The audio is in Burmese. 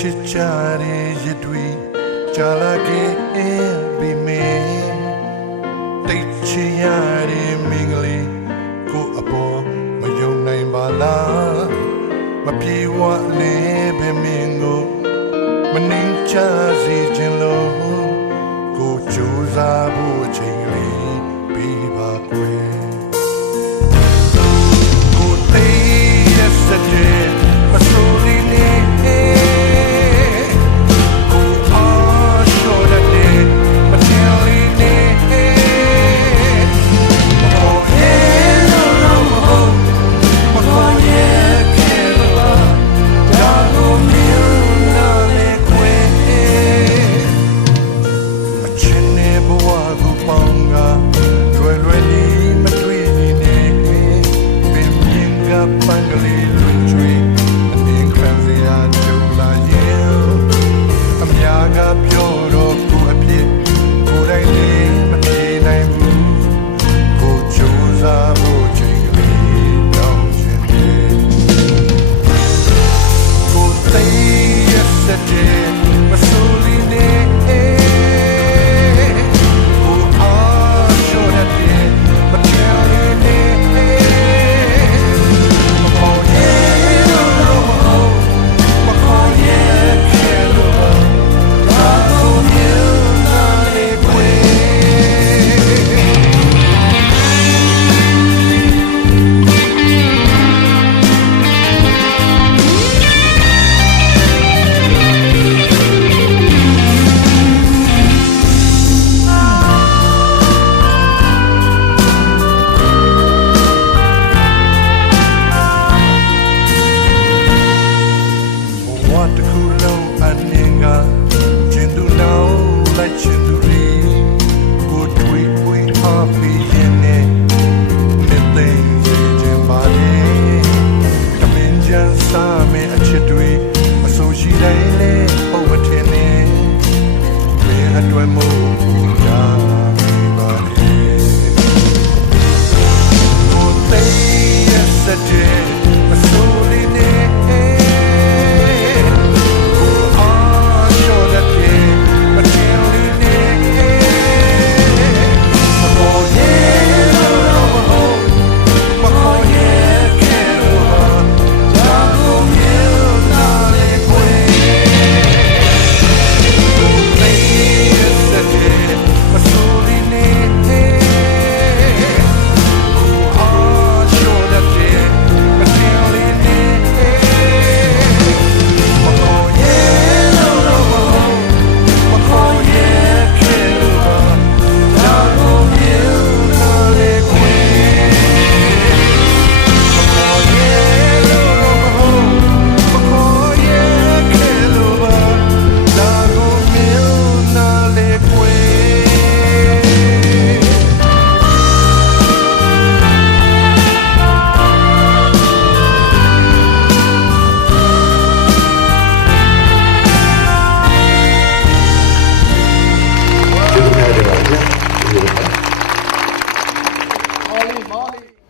ချစ်ကြတဲ့ရစ်တွေကြာလာခဲ့ပြီမေတိတ်ချရတဲ့မင်္ဂလာကိုအပေါ်မယုံနိုင်ပါလားမပြေဝလည်းပဲမင်းကိုမနှိမ်ချစေခြင်းလို့ကိုကြိုးစားဖို့ချိန်လေးပြီးပါခွေ